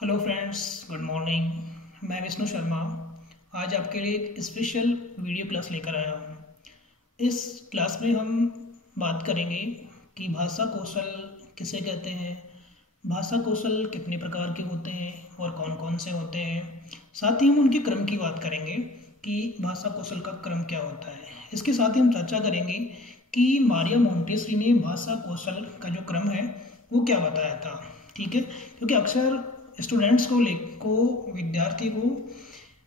Hello friends, good morning. मैं विष्णु शर्मा आज आपके लिए एक स्पेशल वीडियो क्लास लेकर आया हूँ। इस क्लास में हम बात करेंगे कि भाषा कौशल किसे कहते हैं, भाषा कौशल कितने प्रकार के होते हैं और कौन कौन से होते हैं। साथ ही हम उनके क्रम की बात करेंगे कि भाषा कौशल का क्रम क्या होता है। इसके साथ ही हम चर्चा करेंगे कि मारिया मोंटेसरी ने भाषा कौशल का जो क्रम है वो क्या बताया था। ठीक है, क्योंकि अक्सर स्टूडेंट्स को विद्यार्थी को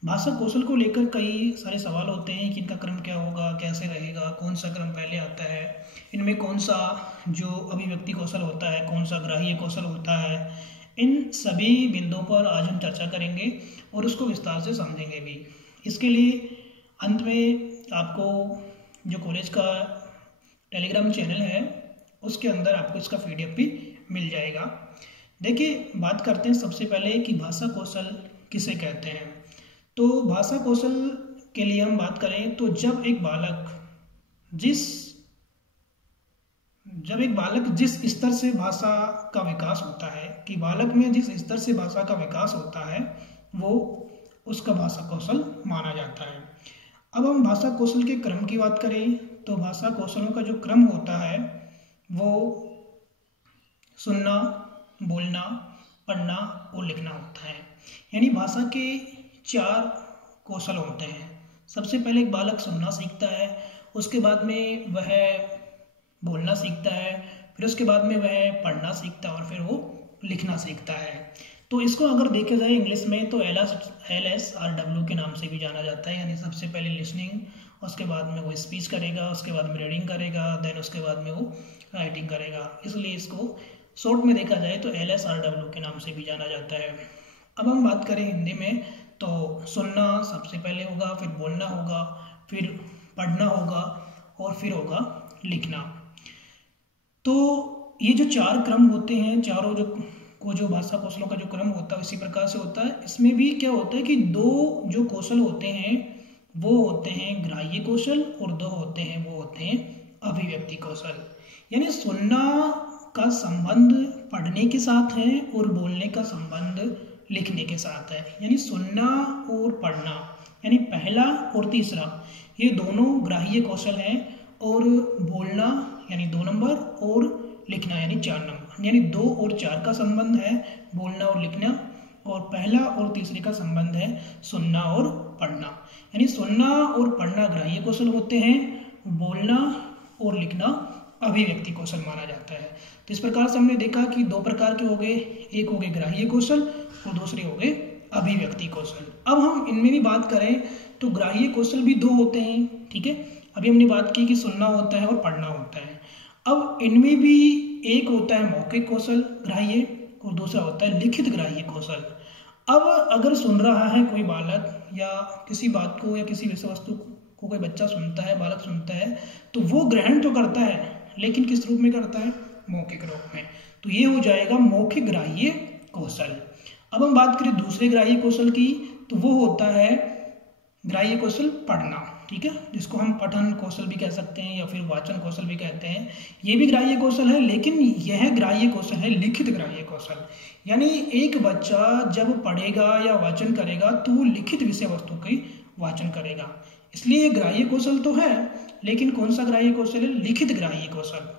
भाषा कौशल को लेकर कई सारे सवाल होते हैं कि इनका क्रम क्या होगा, कैसे रहेगा, कौन सा क्रम पहले आता है, इनमें कौन सा जो अभिव्यक्ति कौशल होता है, कौन सा ग्राह्य कौशल होता है। इन सभी बिंदुओं पर आज हम चर्चा करेंगे और उसको विस्तार से समझेंगे भी। इसके लिए अंत में आपको जो कॉलेज का टेलीग्राम चैनल है उसके अंदर आपको इसका PDF भी मिल जाएगा। देखिए, बात करते हैं सबसे पहले कि भाषा कौशल किसे कहते हैं। तो भाषा कौशल के लिए हम बात करें तो जब एक बालक जिस स्तर से भाषा का विकास होता है, कि बालक में जिस स्तर से भाषा का विकास होता है वो उसका भाषा कौशल माना जाता है। अब हम भाषा कौशल के क्रम की बात करें तो भाषा कौशलों का जो क्रम होता है वो सुनना, बोलना, पढ़ना और लिखना होता है। यानी भाषा के 4 कौशल होते हैं। सबसे पहले एक बालक सुनना सीखता है, उसके बाद में वह बोलना सीखता है, फिर उसके बाद में वह पढ़ना सीखता है और फिर वो लिखना सीखता है। तो इसको अगर देखा जाए इंग्लिश में तो LSRW के नाम से भी जाना जाता है। यानी सबसे पहले लिसनिंग, उसके बाद में वो स्पीच करेगा, उसके बाद में रीडिंग करेगा, देन उसके बाद में वो राइटिंग करेगा। इसलिए इसको शॉर्ट में देखा जाए तो LSRW के नाम से भी जाना जाता है। अब हम बात करें हिंदी में तो सुनना सबसे पहले होगा, फिर बोलना होगा, फिर पढ़ना होगा और फिर होगा लिखना। तो ये जो 4 क्रम होते हैं, चारों जो भाषा कौशलों का जो क्रम होता है इसी प्रकार से होता है। इसमें भी क्या होता है कि 2 जो कौशल होते हैं वो होते हैं ग्राह्य कौशल और 2 होते हैं अभिव्यक्ति कौशल। यानी सुनना का संबंध पढ़ने के साथ है और बोलने का संबंध लिखने के साथ है। यानी सुनना और पढ़ना यानी पहला और तीसरा ये दोनों ग्राह्य कौशल हैं, और बोलना यानी 2 नंबर और लिखना यानी 4 नंबर। यानी 2 और 4 का संबंध है बोलना और लिखना, और पहला और तीसरे का संबंध है सुनना और पढ़ना। यानी सुनना और पढ़ना ग्राह्य कौशल होते हैं, बोलना और लिखना अभिव्यक्ति कौशल माना जाता है। तो इस प्रकार से हमने देखा कि 2 प्रकार के हो गए, एक हो गए ग्राह्य कौशल और दूसरे हो गए अभिव्यक्ति कौशल। अब हम इनमें भी बात करें तो ग्राह्य कौशल भी 2 होते हैं। ठीक है, अभी हमने बात की कि सुनना होता है और पढ़ना होता है। अब इनमें भी एक होता है मौखिक कौशल ग्राह्य और दूसरा होता है लिखित ग्राह्य कौशल। अब अगर सुन रहा है कोई बालक या किसी बात को या किसी विषय वस्तु को कोई बच्चा सुनता है, बालक सुनता है, तो वो ग्रहण तो करता है लेकिन किस रूप में करता है? मौखिक रूप में। तो ये हो जाएगा मौखिक ग्राह्य कौशल। अब हम बात करें दूसरे ग्राह्य कौशल की तो वो होता है ग्राह्य कौशल पढ़ना। ठीक है, जिसको हम पठन कौशल भी कह सकते हैं या फिर वाचन कौशल भी कहते हैं। ये भी ग्राह्य कौशल है, लेकिन यह ग्राह्य कौशल है लिखित ग्राह्य कौशल। यानी एक बच्चा जब पढ़ेगा या वाचन करेगा तो वो लिखित विषय वस्तु की वाचन करेगा। इसलिए ग्राह्य कौशल तो है, लेकिन कौन सा ग्राह्य कौशल है? लिखित ग्राह्य कौशल।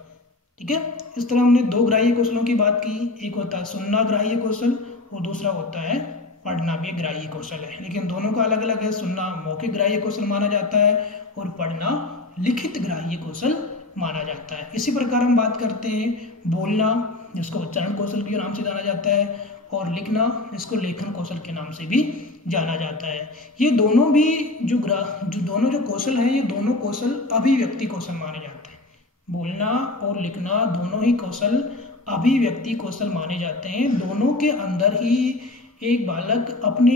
ठीक है, इस तरह हमने 2 ग्राह्य कौशलों की बात की। एक होता है सुनना ग्राह्य कौशल और दूसरा होता है पढ़ना भी ग्राह्य कौशल है, लेकिन दोनों का अलग अलग है। सुनना मौखिक ग्राह्य कौशल माना जाता है और पढ़ना लिखित ग्राह्य कौशल माना जाता है। इसी प्रकार हम बात करते हैं बोलना, जिसको उच्चारण कौशल के नाम से जाना जाता है, और लिखना जिसको लेखन कौशल के नाम से भी जाना जाता है। ये दोनों भी जो कौशल हैं, ये दोनों कौशल अभिव्यक्ति कौशल माने जाते हैं। बोलना और लिखना दोनों ही कौशल अभिव्यक्ति कौशल माने जाते हैं। दोनों के अंदर ही एक बालक अपने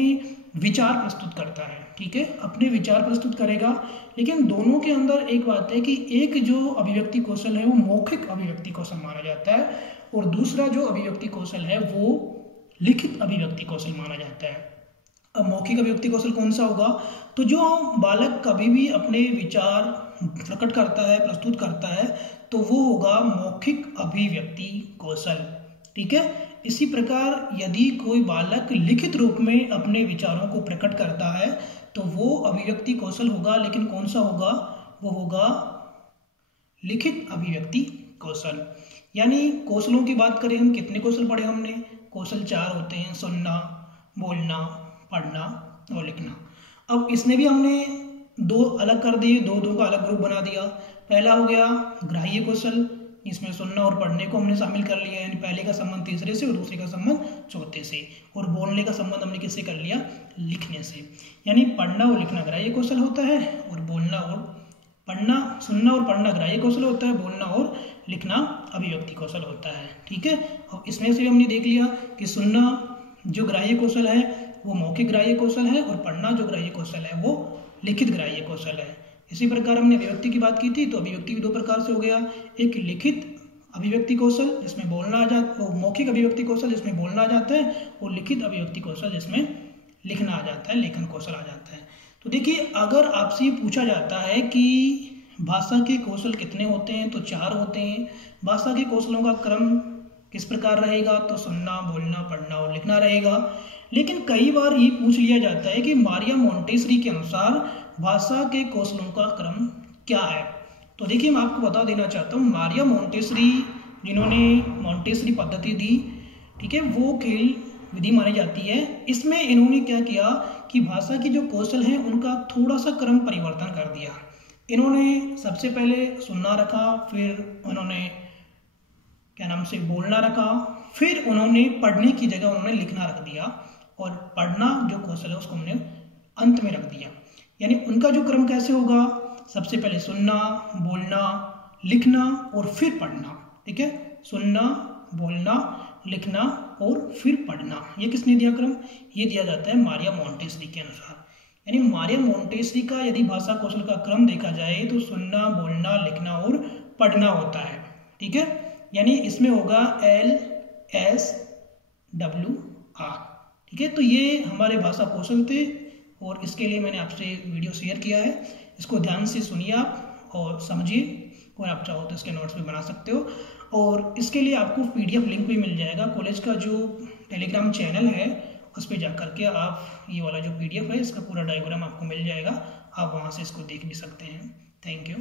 विचार प्रस्तुत करता है। ठीक है, अपने विचार प्रस्तुत करेगा, लेकिन दोनों के अंदर एक बात है कि एक जो अभिव्यक्ति कौशल है वो मौखिक अभिव्यक्ति कौशल माना जाता है, और दूसरा जो अभिव्यक्ति कौशल है वो लिखित अभिव्यक्ति कौशल माना जाता है। अब मौखिक अभिव्यक्ति कौशल कौन सा होगा? तो जो बालक कभी भी अपने विचार प्रकट करता है, प्रस्तुत करता है, तो वो होगा मौखिक अभिव्यक्ति कौशल। ठीक है, इसी प्रकार यदि कोई बालक लिखित रूप में अपने विचारों को प्रकट करता है तो वो अभिव्यक्ति कौशल होगा, लेकिन कौन सा होगा? वो होगा लिखित अभिव्यक्ति कौशल। यानी कौशलों की बात करें हम, कितने कौशल पढ़े हमने? कौशल 4 होते हैं, सुनना, बोलना, पढ़ना और लिखना। अब इसमें भी हमने 2 अलग कर दिए, दो का अलग ग्रुप बना दिया। पहला हो गया ग्राह्य कौशल, इसमें सुनना और पढ़ने को हमने शामिल कर लिया, यानी पहले का संबंध तीसरे से और दूसरे का संबंध चौथे से, और बोलने का संबंध हमने किससे कर लिया? लिखने से। यानी पढ़ना और लिखना ग्राह्य कौशल होता है, और बोलना और पढ़ना, सुनना और पढ़ना ग्राह्य कौशल होता है, बोलना और लिखना अभिव्यक्ति कौशल होता है। ठीक है, और इसमें से हमने देख लिया कि सुनना जो ग्राह्य कौशल है वो मौखिक ग्राह्य कौशल है, और पढ़ना जो ग्राह्य कौशल है वो लिखित ग्राह्य कौशल है। इसी प्रकार हमने अभिव्यक्ति की बात की थी, तो अभिव्यक्ति भी 2 प्रकार से हो गया, एक लिखित अभिव्यक्ति कौशल जिसमें बोलना आ जाता है, मौखिक अभिव्यक्ति कौशल जिसमें बोलना आ जाता है, और लिखित अभिव्यक्ति कौशल जिसमें लिखना आ जाता है, लेखन कौशल आ जाता है। तो देखिए, अगर आपसे ये पूछा जाता है कि भाषा के कौशल कितने होते हैं, तो 4 होते हैं। भाषा के कौशलों का क्रम किस प्रकार रहेगा? तो सुनना, बोलना, पढ़ना और लिखना रहेगा। लेकिन कई बार ये पूछ लिया जाता है कि मारिया मोंटेसरी के अनुसार भाषा के कौशलों का क्रम क्या है। तो देखिए, मैं आपको बता देना चाहता हूँ, मारिया मोंटेसरी जिन्होंने मोंटेसरी पद्धति दी, ठीक है, वो खेल विधि मानी जाती है। इसमें इन्होंने क्या किया कि भाषा की जो कौशल हैं उनका थोड़ा सा क्रम परिवर्तन कर दिया। इन्होंने सबसे पहले सुनना रखा, फिर उन्होंने क्या नाम से बोलना रखा, फिर उन्होंने पढ़ने की जगह उन्होंने लिखना रख दिया, और पढ़ना जो कौशल है उसको हमने अंत में रख दिया। यानी उनका जो क्रम कैसे होगा? सबसे पहले सुनना, बोलना, लिखना और फिर पढ़ना। ठीक है, सुनना, बोलना, लिखना और फिर पढ़ना। ये किसने दिया क्रम? ये दिया जाता है मारिया मोंटेसरी के अनुसार। यानी मारिया मोंटेसरी का यदि भाषा कौशल का क्रम देखा जाए तो सुनना, बोलना, लिखना और पढ़ना होता है। ठीक है, यानी इसमें होगा LSWR। ठीक है, तो ये हमारे भाषा कौशल थे, और इसके लिए मैंने आपसे वीडियो शेयर किया है। इसको ध्यान से सुनिए आप और समझिए, और आप चाहो तो इसके नोट्स भी बना सकते हो। और इसके लिए आपको PDF लिंक भी मिल जाएगा। कॉलेज का जो टेलीग्राम चैनल है उस पर जा करके आप ये वाला जो PDF है इसका पूरा डायग्राम आपको मिल जाएगा, आप वहाँ से इसको देख भी सकते हैं। Thank you.